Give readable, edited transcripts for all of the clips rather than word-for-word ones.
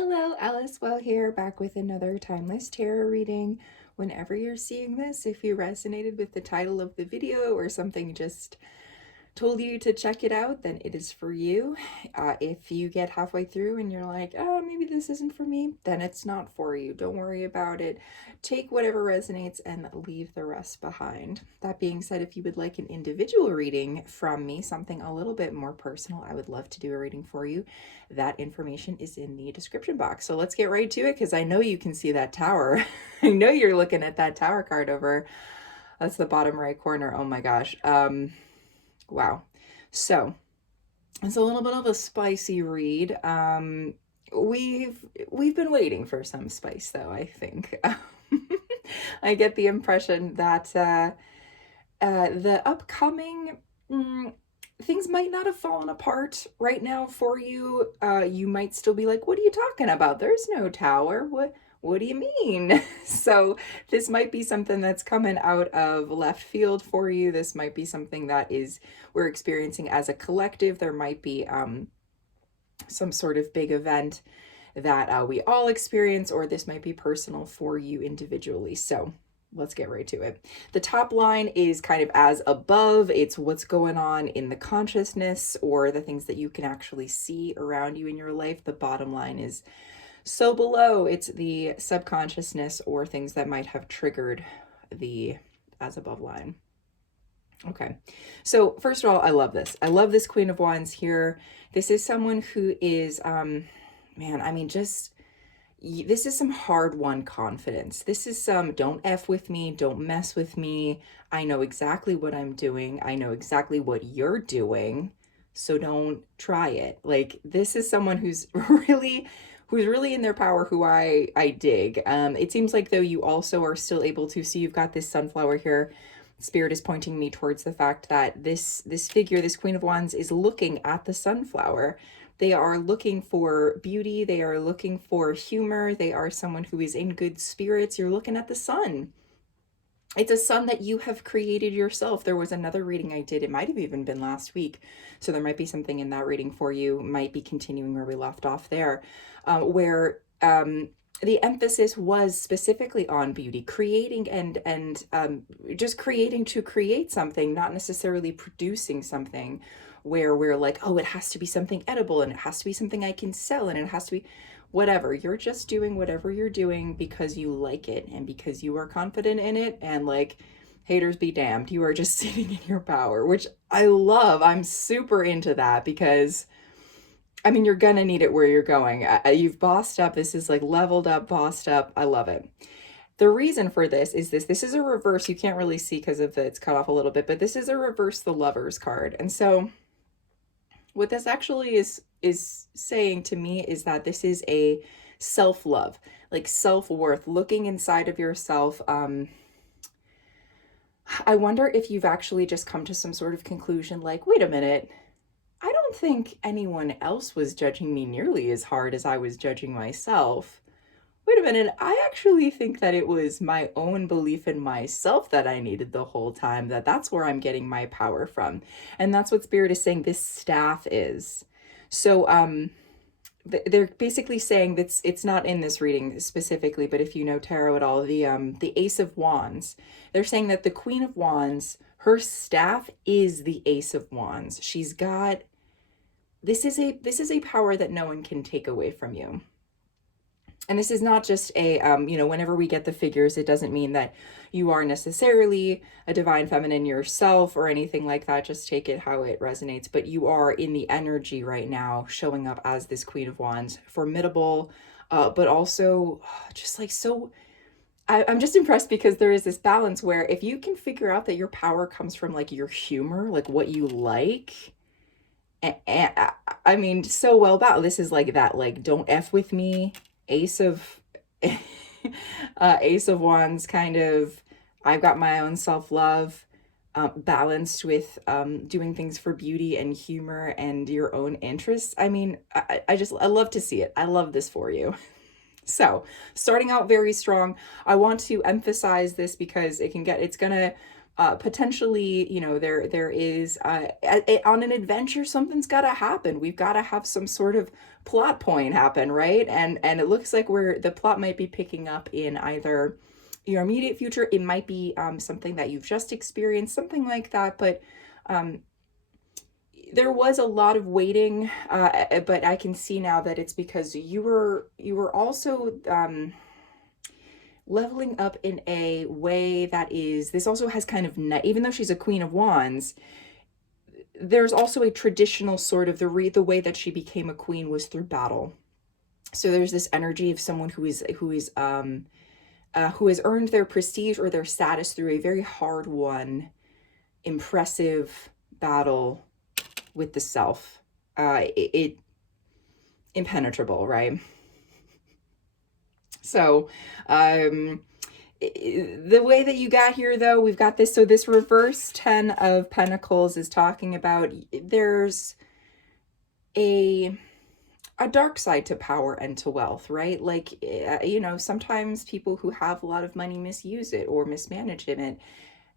Hello, Alice Well here, back with another timeless tarot reading. Whenever you're seeing this, if you resonated with the title of the video or something just told you to check it out, then it is for you. If you get halfway through and you're like, oh, maybe this isn't for me, then it's not for you. Don't worry about it. Take whatever resonates and leave the rest behind. That being said, if you would like an individual reading from me, something a little bit more personal, I would love to do a reading for you. That information is in the description box. So let's get right to it because I know you can see that tower. I know you're looking at that tower card over. That's the bottom right corner. Oh my gosh. Wow. So it's a little bit of a spicy read. We've been waiting for some spice though, I think. I get the impression that the upcoming things might not have fallen apart right now for you. You might still be like, what are you talking about? There's no tower. What do you mean? So this might be something that's coming out of left field for you. This might be something that we're experiencing as a collective. There might be some sort of big event that we all experience, or this might be personal for you individually. So let's get right to it. The top line is kind of as above. It's what's going on in the consciousness or the things that you can actually see around you in your life. The bottom line is so below. It's the subconsciousness or things that might have triggered the as above line. Okay, so first of all, I love this. I love this Queen of Wands here. This is someone who is, man, I mean, just, this is some hard-won confidence. This is some, don't F with me, don't mess with me. I know exactly what I'm doing. I know exactly what you're doing, so don't try it. Like, this is someone who's really in their power, who I dig. It seems like though you also are still able to see, you've got this sunflower here. Spirit is pointing me towards the fact that this figure, this Queen of Wands, is looking at the sunflower. They are looking for beauty. They are looking for humor. They are someone who is in good spirits. You're looking at the sun. It's a sun that you have created yourself. There was another reading I did. It might have even been last week. So there might be something in that reading for you. Might be continuing where we left off there, where the emphasis was specifically on beauty, creating and just creating to create something, not necessarily producing something where we're like, oh, it has to be something edible and it has to be something I can sell and it has to be whatever. You're just doing whatever you're doing because you like it and because you are confident in it, and like, haters be damned, you are just sitting in your power, which I love. I'm super into that because I mean, you're gonna need it where you're going. You've bossed up. This is like leveled up, bossed up. I love it. The reason for this is this is a reverse. You can't really see because of it's cut off a little bit, but this is a reverse the Lovers card. And so what this actually is saying to me is that this is a self-love, like self-worth, looking inside of yourself. I wonder if you've actually just come to some sort of conclusion like, wait a minute, I don't think anyone else was judging me nearly as hard as I was judging myself. Wait a minute, I actually think that it was my own belief in myself that I needed the whole time, that's where I'm getting my power from. And that's what Spirit is saying this staff is. So they're basically saying that it's not in this reading specifically, but if you know tarot at all, the Ace of Wands, they're saying that the Queen of Wands, her staff is the Ace of Wands. She's got, this is a power that no one can take away from you. And this is not just a, whenever we get the figures, it doesn't mean that you are necessarily a divine feminine yourself or anything like that. Just take it how it resonates. But you are in the energy right now, showing up as this Queen of Wands, formidable, but also just like so. I'm just impressed because there is this balance where if you can figure out that your power comes from like your humor, like what you like, and I mean, so well balanced. This is like that, like, don't F with me, Ace of Ace of Wands kind of, I've got my own self-love, balanced with doing things for beauty and humor and your own interests. I mean, I love to see it. I love this for you. So starting out very strong. I want to emphasize this because it's gonna Potentially, there is on an adventure, something's got to happen. We've got to have some sort of plot point happen, right? And it looks like the plot might be picking up in either your immediate future. It might be something that you've just experienced, something like that. But there was a lot of waiting, but I can see now that it's because you were also leveling up in a way that is, this also has kind of, even though she's a Queen of Wands, there's also a traditional sort of, the way that she became a queen was through battle. So there's this energy of someone who has earned their prestige or their status through a very hard won, impressive battle with the self. It impenetrable, right? So, the way that you got here, though, we've got this. So this reverse 10 of Pentacles is talking about there's a dark side to power and to wealth, right? Like, sometimes people who have a lot of money misuse it or mismanage it.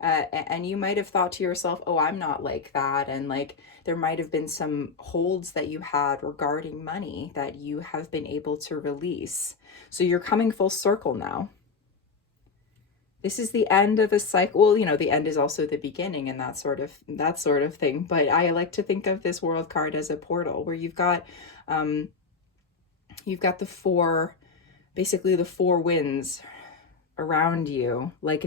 And you might have thought to yourself, oh, I'm not like that. And like, there might have been some holds that you had regarding money that you have been able to release. So you're coming full circle now. This is the end of a cycle. Well, the end is also the beginning and that sort of thing. But I like to think of this world card as a portal where you've got the four winds around you, like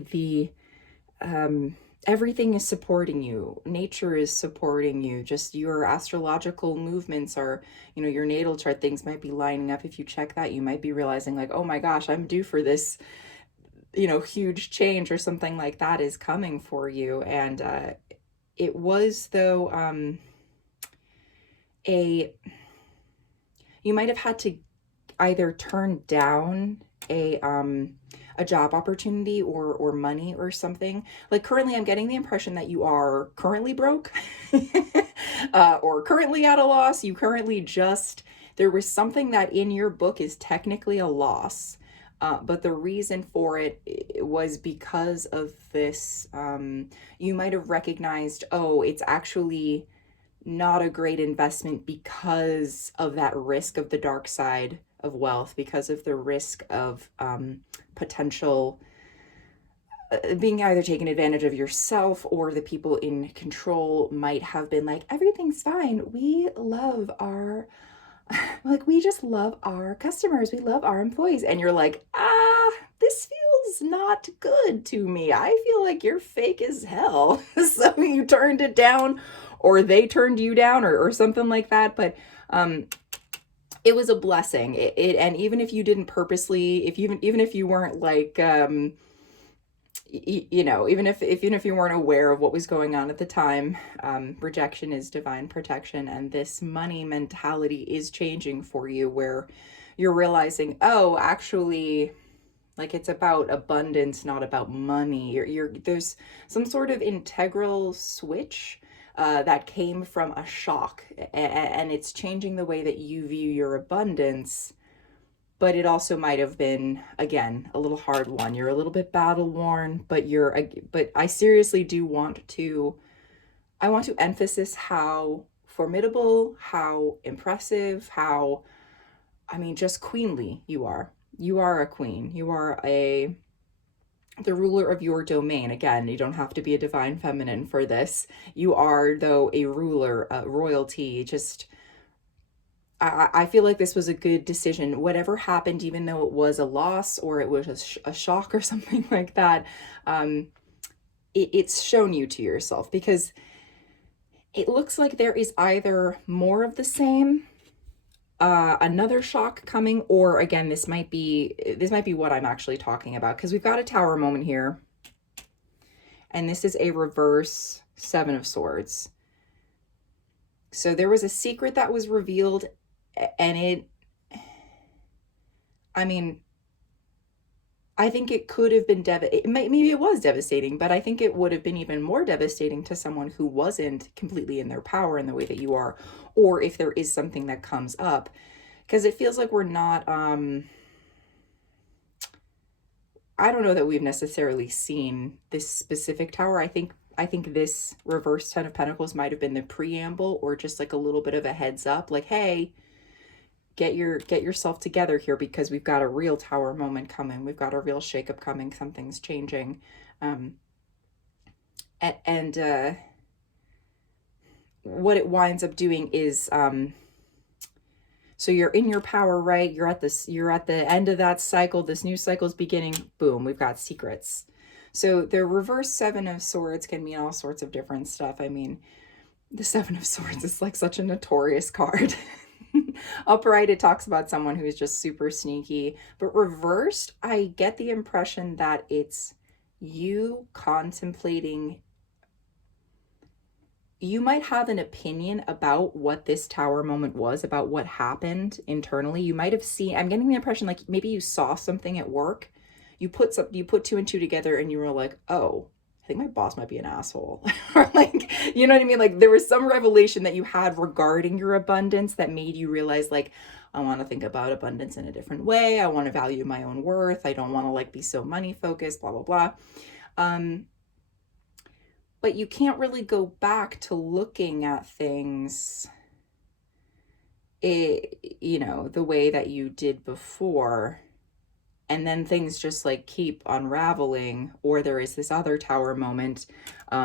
everything is supporting you. Nature is supporting you. Just your astrological movements are, your natal chart, things might be lining up. If you check that, you might be realizing like, oh my gosh, I'm due for this, huge change or something like that is coming for you. And it was, though, you might have had to either turn down a job opportunity or money or something. Like currently I'm getting the impression that you are currently broke or currently at a loss. You currently there was something that in your book is technically a loss. But the reason for it was because of this. You might have recognized, oh, it's actually not a great investment because of that risk of the dark side of wealth, because of the risk of potential being either taken advantage of yourself, or the people in control might have been like, everything's fine. We love we just love our customers. We love our employees. And you're like, this feels not good to me. I feel like you're fake as hell. So you turned it down, or they turned you down, or something like that. But it was a blessing. And even if you didn't purposely, even if you weren't like, even if you weren't aware of what was going on at the time, rejection is divine protection, and this money mentality is changing for you, where you're realizing, oh, actually, like, it's about abundance, not about money. There's some sort of integral switch that came from a shock, and it's changing the way that you view your abundance. But it also might have been, again, a little hard one. You're a little bit battle worn, but I seriously do want to emphasize how formidable, how impressive, just queenly you are. You are a queen. You are the ruler of your domain. Again, you don't have to be a divine feminine for this. You are, though, a ruler, royalty. Just, I feel like this was a good decision. Whatever happened, even though it was a loss or it was a shock or something like that, it's shown you to yourself, because it looks like there is either more of the same, another shock coming, or again, this might be what I'm actually talking about, because we've got a Tower moment here, and this is a reverse Seven of Swords. So there was a secret that was revealed, and I think it could have been maybe it was devastating, but I think it would have been even more devastating to someone who wasn't completely in their power in the way that you are, or if there is something that comes up, because it feels like we're not I don't know that we've necessarily seen this specific tower. I think this reverse Ten of Pentacles might have been the preamble, or just like a little bit of a heads up, like, hey, get yourself together here, because we've got a real tower moment coming. We've got a real shakeup coming. Something's changing. Um, and what it winds up doing is, so you're in your power, right? You're at the end of that cycle. This new cycle is beginning. Boom, we've got secrets. So the reverse Seven of Swords can mean all sorts of different stuff. I mean, the Seven of Swords is like such a notorious card. Upright, it talks about someone who's just super sneaky. But reversed, I get the impression that it's you contemplating. You might have an opinion about what this tower moment was, about what happened internally. You might have seen, I'm getting the impression like maybe you saw something at work. You put two and two together and you were like, oh, I think my boss might be an asshole. Or like, you know what I mean? Like there was some revelation that you had regarding your abundance that made you realize, like, I want to think about abundance in a different way. I want to value my own worth. I don't want to like be so money focused, blah, blah, blah. But you can't really go back to looking at things, the way that you did before. And then things just like keep unraveling, or there is this other tower moment,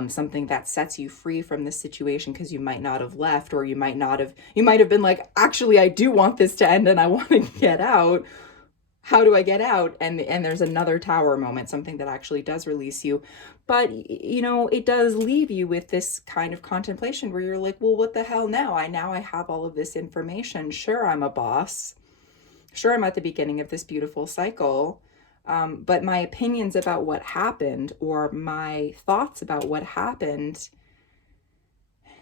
something that sets you free from this situation, because you might not have left, or you might have been like, actually, I do want this to end and I want to get out. How do I get out? And there's another tower moment, something that actually does release you. But, it does leave you with this kind of contemplation where you're like, well, what the hell now? I have all of this information. Sure, I'm a boss. Sure, I'm at the beginning of this beautiful cycle. But my opinions about what happened, or my thoughts about what happened,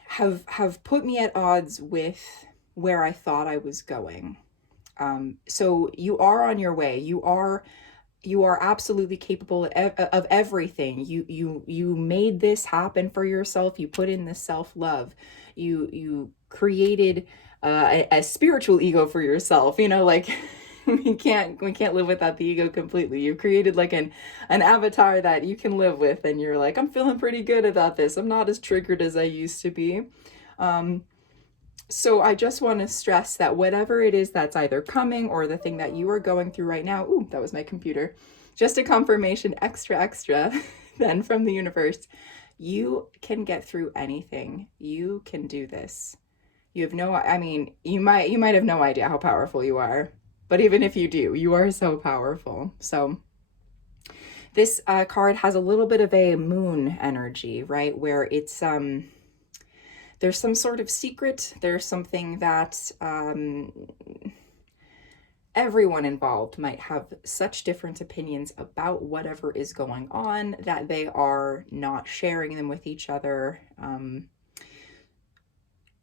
have put me at odds with where I thought I was going. So you are on your way. You are absolutely capable of everything. You made this happen for yourself. You put in the self-love. You created a spiritual ego for yourself. Like we can't live without the ego completely. You created like an avatar that you can live with, and you're like, I'm feeling pretty good about this. I'm not as triggered as I used to be. So I just want to stress that whatever it is that's either coming, or the thing that you are going through right now, ooh, that was my computer, just a confirmation, extra, then from the universe, you can get through anything. You can do this. You might have no idea how powerful you are, but even if you do, you are so powerful. So this card has a little bit of a moon energy, right? Where it's, there's some sort of secret. There's something that everyone involved might have such different opinions about whatever is going on that they are not sharing them with each other.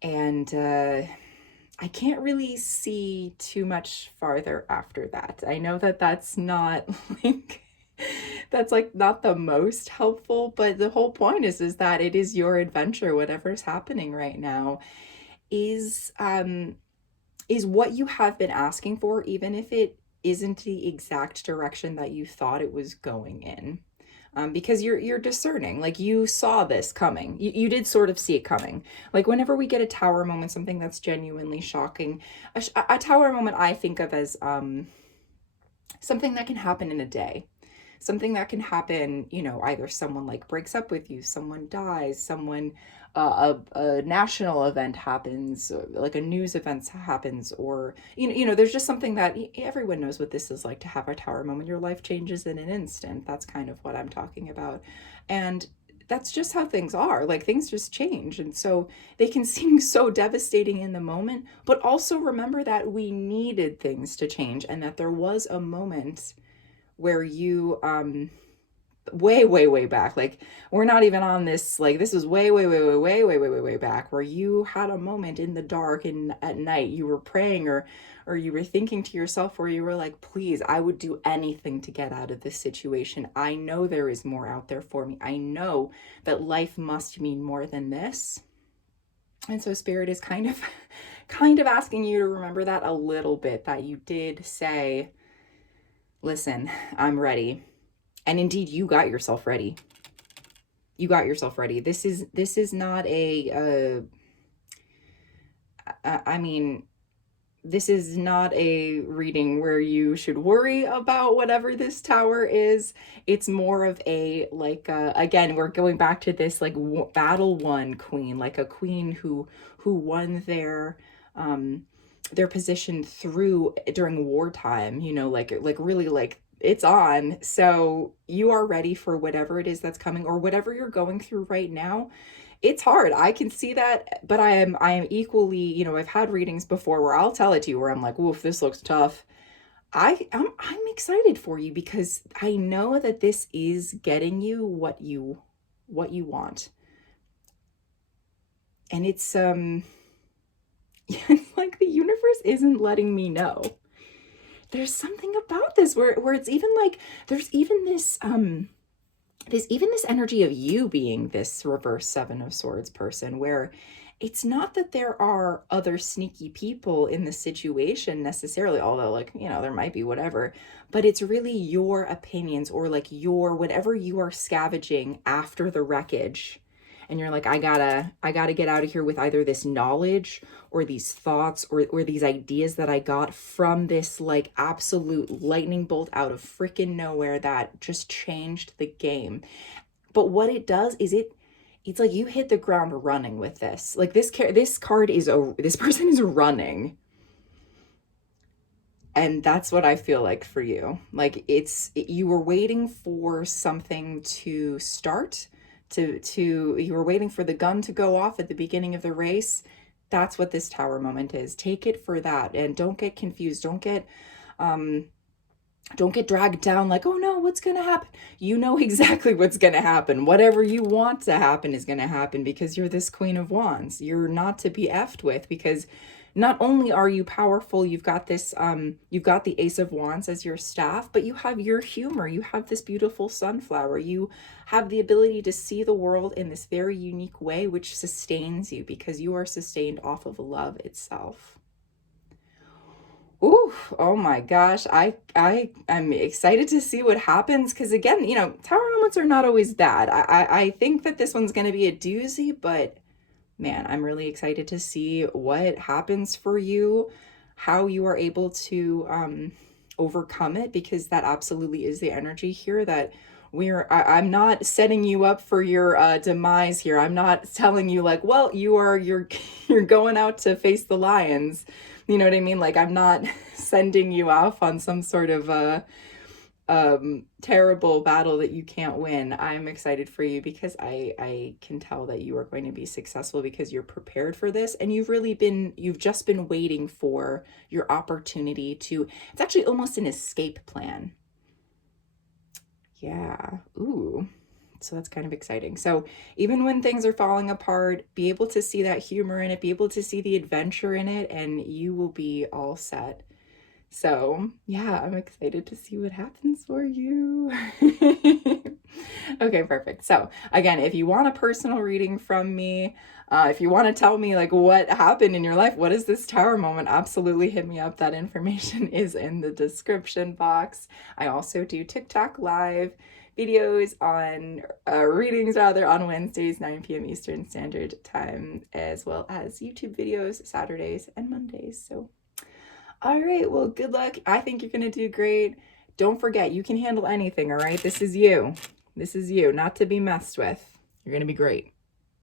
And I can't really see too much farther after that. I know that that's not like... that's like not the most helpful, but the whole point is that it is your adventure. Whatever's happening right now is what you have been asking for, even if it isn't the exact direction that you thought it was going in. Because you're discerning, like you saw this coming. You did sort of see it coming. Like whenever we get a tower moment, something that's genuinely shocking, a tower moment I think of as something that can happen in a day. Something that can happen, either someone like breaks up with you, someone dies, someone, a national event happens, like a news event happens, or, there's just something that everyone knows what this is like to have a tower moment. Your life changes in an instant. That's kind of what I'm talking about. And that's just how things are. Like things just change. And so they can seem so devastating in the moment, but also remember that we needed things to change, and that there was a moment where you way back, like we're not even on this, like this is way back, where you had a moment in the dark and at night you were praying, or you were thinking to yourself, where you were like, please, I would do anything to get out of this situation. I know there is more out there for me. I know that life must mean more than this. And so Spirit is kind of asking you to remember that a little bit, that you did say, listen, I'm ready. And indeed, you got yourself ready. You got yourself ready. This is not I mean, this is not a reading where you should worry about whatever this tower is. It's more of a, like, again, we're going back to this, like, battle won queen, like a queen who won their position through during wartime, you know, like really, like, it's on. So you are ready for whatever it is that's coming, or whatever you're going through right now. It's hard. I can see that, but I am equally, you know, I've had readings before where I'll tell it to you where I'm like, "Oof, this looks tough." I'm excited for you because I know that this is getting you what you want. And it's it's like the universe isn't letting me know. There's something about this where it's even like there's even this energy of you being this reverse Seven of Swords person, where it's not that there are other sneaky people in the situation necessarily, although, like, you know, there might be, whatever, but it's really your opinions, or like your whatever you are scavenging after the wreckage. And you're like, I gotta get out of here with either this knowledge or these thoughts or these ideas that I got from this, like, absolute lightning bolt out of freaking nowhere that just changed the game. But what it does is it's like you hit the ground running with this. Like, this card is this person is running. And that's what I feel like for you. Like, you were waiting for something to start, you were waiting for the gun to go off at the beginning of the race. That's what this tower moment is. Take it for that, and don't get confused. Don't get dragged down like, oh no, what's going to happen? You know exactly what's going to happen. Whatever you want to happen is going to happen, because you're this Queen of Wands. You're not to be effed with, because not only are you powerful, you've got this, you've got the Ace of Wands as your staff, but you have your humor. You have this beautiful sunflower. You have the ability to see the world in this very unique way, which sustains you, because you are sustained off of love itself. Ooh, oh my gosh. I'm excited to see what happens, because again, you know, tower moments are not always bad. I think that this one's going to be a doozy, but man, I'm really excited to see what happens for you, how you are able to overcome it, because that absolutely is the energy here. That I'm not setting you up for your demise here. I'm not telling you like, well, you're you're going out to face the lions. You know what I mean? Like, I'm not sending you off on some sort of terrible battle that you can't win. I'm excited for you, because I can tell that you are going to be successful, because you're prepared for this, and you've just been waiting for your opportunity to, it's actually almost an escape plan. Yeah. Ooh. So that's kind of exciting. So even when things are falling apart, be able to see that humor in it, be able to see the adventure in it, and you will be all set. So yeah, I'm excited to see what happens for you. Okay, perfect. So again, if you want a personal reading from me, if you want to tell me like what happened in your life, what is this tower moment, absolutely hit me up. That information is in the description box. I also do TikTok live videos on readings rather on Wednesdays, 9 p.m. Eastern Standard Time, as well as YouTube videos Saturdays and Mondays. So all right, well, good luck. I think you're going to do great. Don't forget, you can handle anything, all right? This is you. This is you, not to be messed with. You're going to be great.